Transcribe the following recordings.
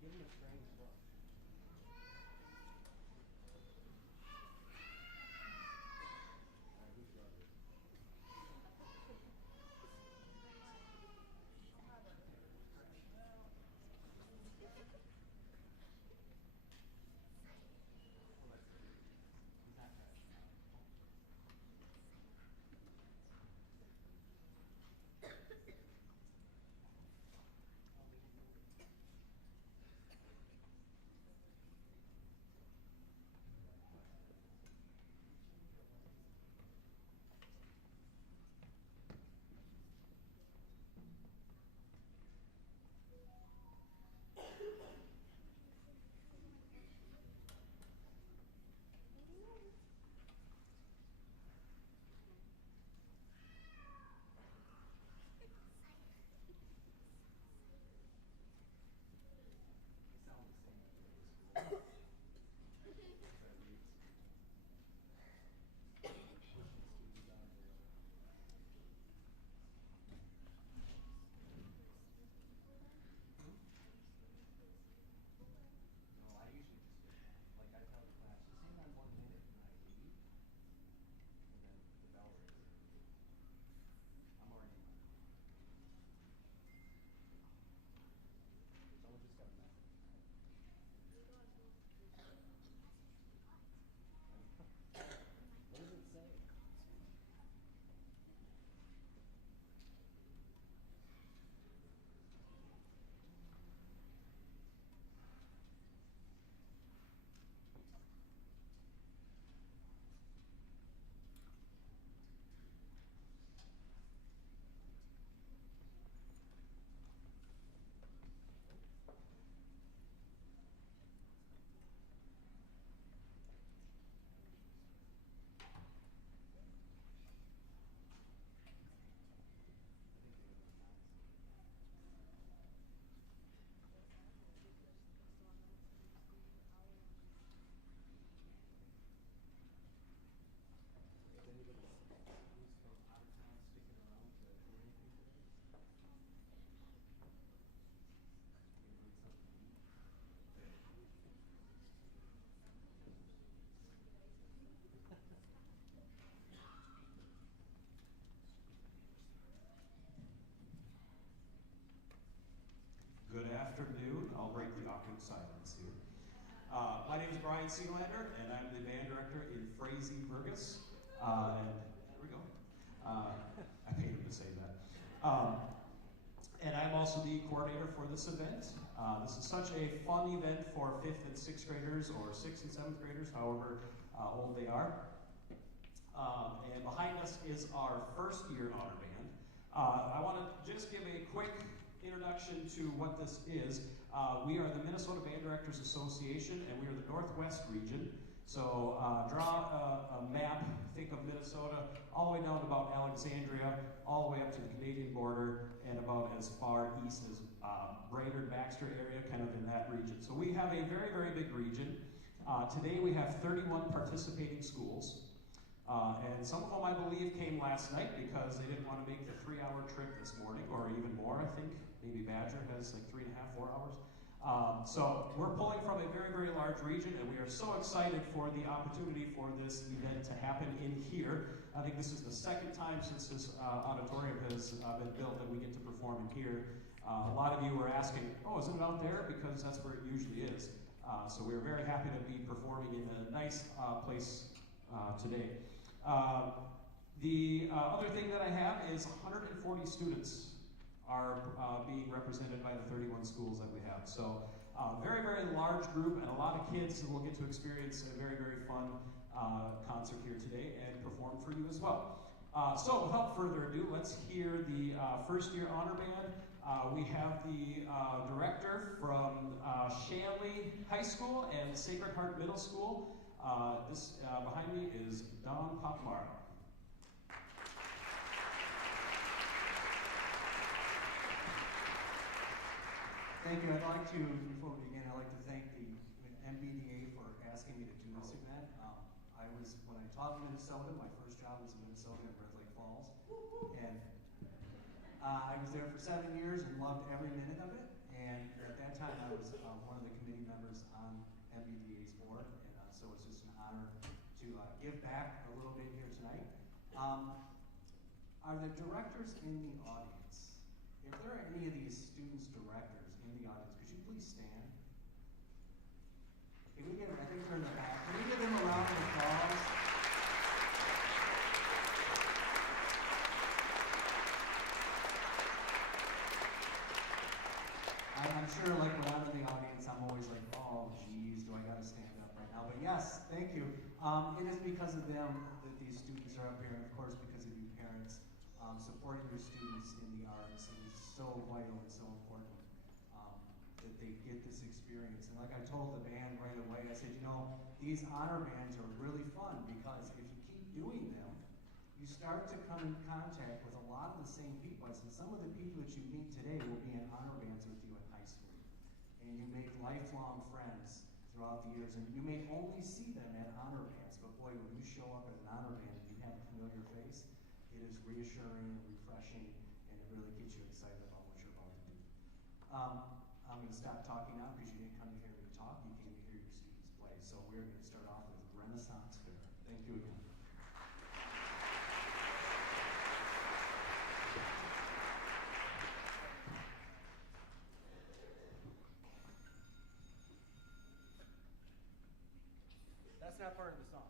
Give him a strange look. Who's brother? What does it say? Is anybody who's from out of town sticking around to do anything today? You need something to eat? Good afternoon. I'll break the awkward silence here. My name is Brian Sealander, and I'm the band director in Frazee Burgess. And there we go. I paid him to say that. And I'm also the coordinator for this event. This is such a fun event for 5th and 6th graders, or 6th and 7th graders, however old they are. And behind us is our first year honor band. I want to just give a quick introduction to what this is. We are the Minnesota Band Directors Association, and we are the Northwest region. So draw a map, think of Minnesota, all the way down to about Alexandria, all the way up to the Canadian border, and about as far east as Brainerd, Baxter area, kind of in that region. So we have a very, very big region. Today we have 31 participating schools. And some of them, I believe, came last night because they didn't want to make the 3-hour trip this morning, or even more, I think. Maybe Badger has like 3.5, 4 hours. So we're pulling from a very, very large region, and we are so excited for the opportunity for this event to happen in here. I think this is the second time since this auditorium has been built that we get to perform in here. A lot of you were asking, oh, isn't it out there? Because that's where it usually is. So we're very happy to be performing in a nice place today. The other thing that I have is 140 students are being represented by the 31 schools that we have. So very, very large group and a lot of kids who will get to experience a very, very fun concert here today and perform for you as well. So without further ado, let's hear the first year honor band. We have the director from Shanley High School and Sacred Heart Middle School. This behind me is Don Pachmara. Thank you. I'd like to, before we begin, I'd like to thank the MBDA for asking me to do this event. When I taught in Minnesota, my first job was in Minnesota in Red Lake Falls. And I was there for 7 years and loved every minute of it. And at that time, I was one of so it's just an honor to give back a little bit here tonight. Are the directors in the audience? If there are any of these students' directors in the audience, could you please stand? Can we give, I think they're in the back. Can we give them a round of applause? I'm sure, like, when I'm in the audience, I'm always like, oh, geez, do I got to stand up right now? But yes, thank you. It is because of them that these students are up here, and of course, because of you parents. Supporting your students in the arts is so vital and so important that they get this experience. And like I told the band right away, I said, you know, these honor bands are really fun because if you keep doing them, you start to come in contact with a lot of the same people. I said, some of the people that you meet today will be in honor bands with you in high school. And you make lifelong friends throughout the years. And you may only see them at honor bands, but boy, when you show up at an honor band and you have a familiar face, it is reassuring and refreshing, and it really gets you excited about what you're about to do. I'm going to stop talking now because you didn't come to hear me talk. You came to hear your students play. So we're going to start off with Renaissance Fair. Thank you again. That's not part of the song.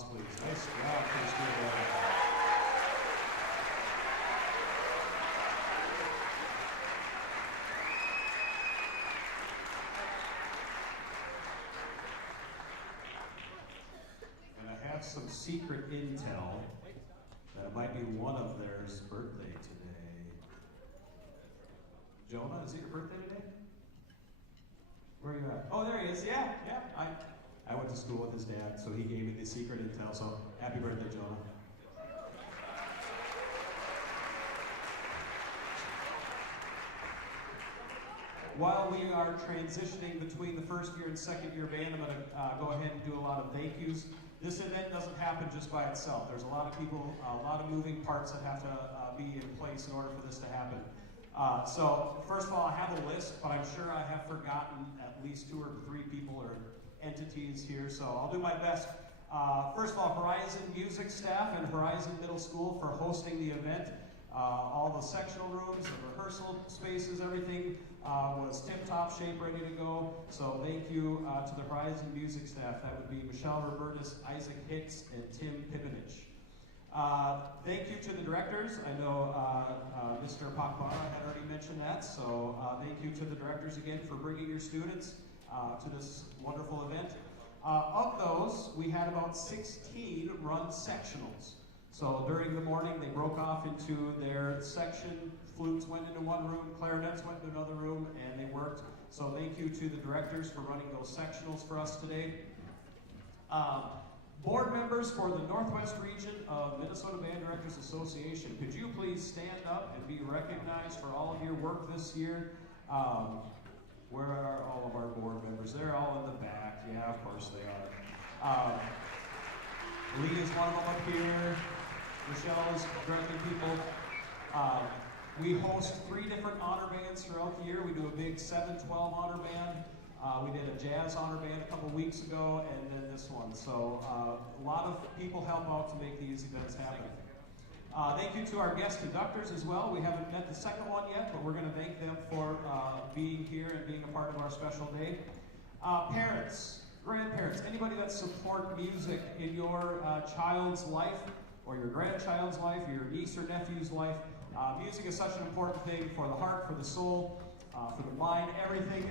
applause, please. Nice job, first year band. And I have some secret intel that it might be one of theirs birthday today. Jonah, is it your birthday today? Where are you at? Oh, there he is. Yeah. I went to school with his dad, so he gave me the secret intel. So happy birthday, Jonah. While we are transitioning between the first year and second year band, I'm going to go ahead and do a lot of thank yous. This event doesn't happen just by itself. There's a lot of people, a lot of moving parts that have to be in place in order for this to happen. So first of all, I have a list, but I'm sure I have forgotten at least 2 or 3 people or entities here, so I'll do my best. First of all, Horizon Music staff and Horizon Middle School for hosting the event. All the sectional rooms, the rehearsal spaces, everything was tip-top shape, ready to go. So thank you to the Horizon Music staff. That would be Michelle Robertus, Isaac Hicks, and Tim Pipinich. Thank you to the directors. I know Mr. Pachmara had already mentioned that, so thank you to the directors again for bringing your students to this wonderful event. Of those, we had about 16 run sectionals. So during the morning, they broke off into their section. Flutes went into one room, clarinets went into another room, and they worked. So thank you to the directors for running those sectionals for us today. Board members for the Northwest region of Minnesota Band Directors Association, could you please stand up and be recognized for all of your work this year? Where are all of our board members? They're all in the back. Yeah, of course they are. Lee is one of them up here. Michelle is directing people. We host 3 different honor bands throughout the year. We do a big 7-12 honor band. We did a jazz honor band a couple weeks ago, and then this one. So a lot of people help out to make these events happen. Thank you to our guest conductors as well. We haven't met the second one yet, but we're going to thank them for being here and being a part of our special day. Parents, grandparents, anybody that support music in your child's life or your grandchild's life or your niece or nephew's life. Music is such an important thing for the heart, for the soul, for the mind, everything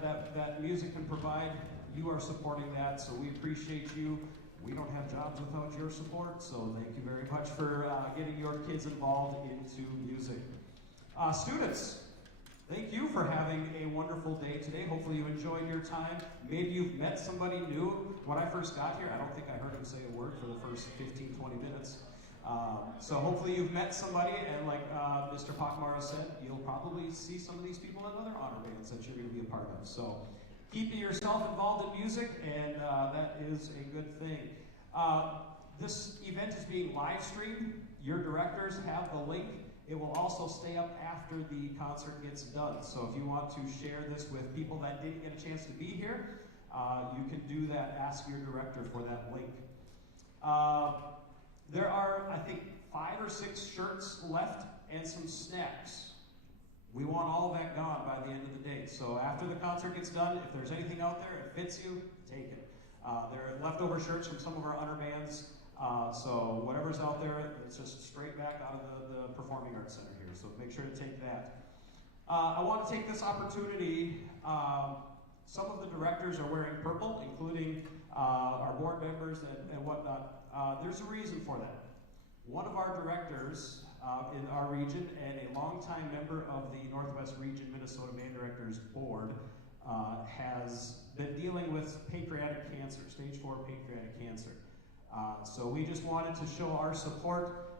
that music can provide. You are supporting that, so we appreciate you. We don't have jobs without your support, so thank you very much for getting your kids involved into music. Students, thank you for having a wonderful day today. Hopefully you enjoyed your time. Maybe you've met somebody new. When I first got here, I don't think I heard him say a word for the first 15, 20 minutes. So hopefully you've met somebody, and like Mr. Pachmara said, you'll probably see some of these people in other honor bands that you're going to be a part of. So keep yourself involved in music, and that is a good thing. This event is being live streamed. Your directors have the link. It will also stay up after the concert gets done. So if you want to share this with people that didn't get a chance to be here, you can do that. Ask your director for that link. There are, I think, 5 or 6 shirts left and some snacks. We want all of that gone by the end of the day. So after the concert gets done, if there's anything out there, it fits you, take it. There are leftover shirts from some of our honor bands. So whatever's out there, it's just straight back out of the Performing Arts Center here. So make sure to take that. I want to take this opportunity. Some of the directors are wearing purple, including our board members and whatnot. There's a reason for that. One of our directors in our region and a longtime member of the Northwest Region Minnesota Band Directors Board has been dealing with pancreatic cancer, stage 4 pancreatic cancer. So we just wanted to show our support.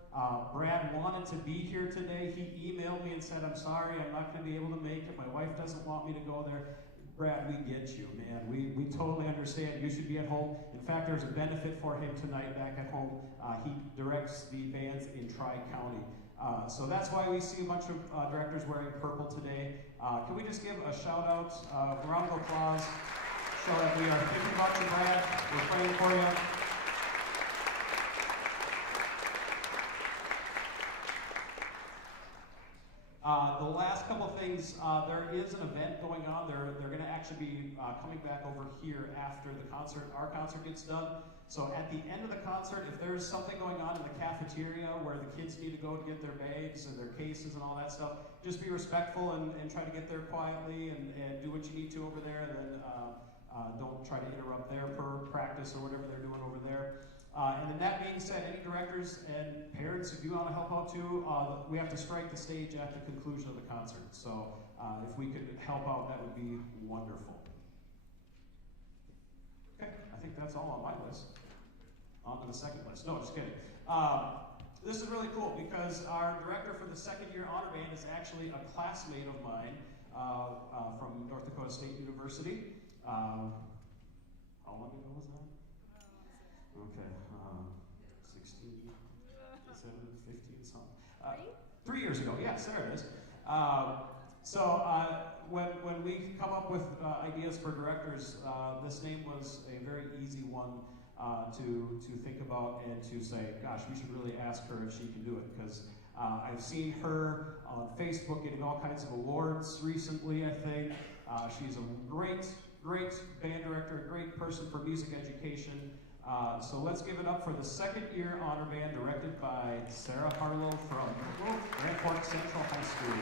Brad wanted to be here today. He emailed me and said, I'm sorry, I'm not going to be able to make it. My wife doesn't want me to go there. Brad, we get you, man. We totally understand. You should be at home. In fact, there's a benefit for him tonight back at home. He directs the bands in Tri-County. So that's why we see a bunch of directors wearing purple today. Can we just give a shout out, a round of applause, show that we are thinking about you, Brad. We're praying for you. The last last couple of things, there is an event going on. They're going to actually be coming back over here after the concert, our concert gets done. So at the end of the concert, if there's something going on in the cafeteria where the kids need to go to get their bags and their cases and all that stuff, just be respectful and try to get there quietly and do what you need to over there. And then don't try to interrupt their practice or whatever they're doing over there. And then that being said, any directors and parents, if you want to help out too, we have to strike the stage at the conclusion of the concert. So if we could help out, that would be wonderful. Okay, I think that's all on my list. On to the second list. No, just kidding. This is really cool because our director for the second year honor band is actually a classmate of mine from North Dakota State University. How long ago was that? Okay, 16, 17, 15, something. 3 years ago, yes, there it is. When we come up with ideas for directors, this name was a very easy one to think about and to say, gosh, we should really ask her if she can do it, because I've seen her on Facebook getting all kinds of awards recently, I think. She's a great band director, a great person for music education. So let's give it up for the second year honor band directed by Sarah Harlow from Grand Forks Central High School.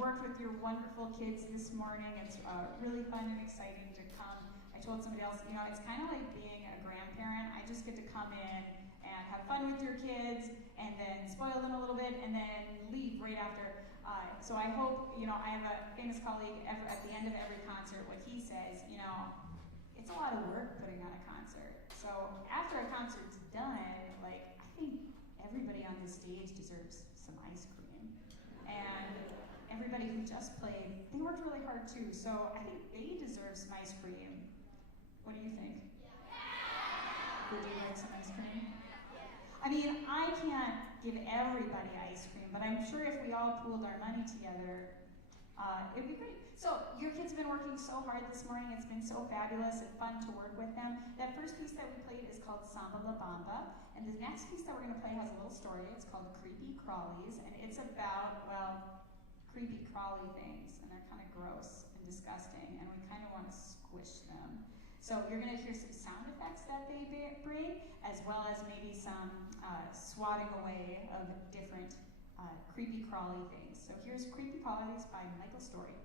Worked with your wonderful kids this morning. It's really fun and exciting to come. I told somebody else, you know, it's kind of like being a grandparent. I just get to come in and have fun with your kids and then spoil them a little bit and then leave right after. So I hope, you know, I have a famous colleague at the end of every concert, what he says, you know, it's a lot of work putting on a concert. So after a concert's done, like, I think everybody on this stage deserves some ice cream. And everybody who just played, they worked really hard too, so I think they deserve some ice cream. What do you think? Yeah. Would you like some ice cream? Yeah. I mean, I can't give everybody ice cream, but I'm sure if we all pooled our money together, it'd be great. So your kids have been working so hard this morning. It's been so fabulous and fun to work with them. That first piece that we played is called Samba La Bamba, and the next piece that we're going to play has a little story. It's called Creepy Crawlies, and it's about, well, creepy crawly things, and they're kind of gross and disgusting, and we kind of want to squish them. So you're going to hear some sound effects that they bring, as well as maybe some swatting away of different creepy crawly things. So here's Creepy Crawlies by Michael Story.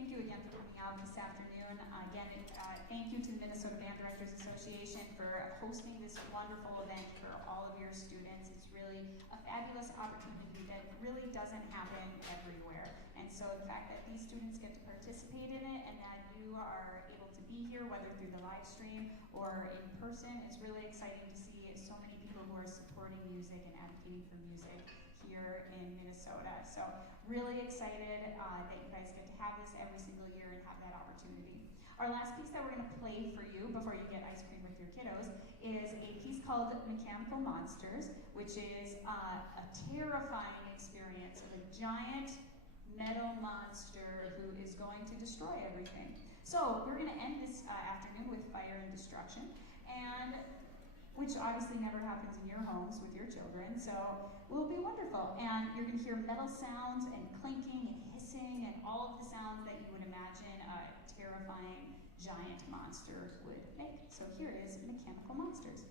Thank you again for coming out this afternoon. Thank you to the Minnesota Band Directors Association for hosting this wonderful event for all of your students. It's really a fabulous opportunity that really doesn't happen everywhere. And so the fact that these students get to participate in it and that you are able to be here, whether through the live stream or in person, it's really exciting to see so many people who are supporting music and advocating for music here in Minnesota. So really excited that you guys get to have this every single year and have that opportunity. Our last piece that we're going to play for you before you get ice cream with your kiddos is a piece called Mechanical Monsters, which is a terrifying experience of a giant metal monster who is going to destroy everything. So we're going to end this afternoon with fire and destruction, and which obviously never happens in your homes with your children, so it will be wonderful. And you're going to hear metal sounds and clinking and hissing and all of the sounds that you would imagine a terrifying giant monster would make. So here is Mechanical Monsters.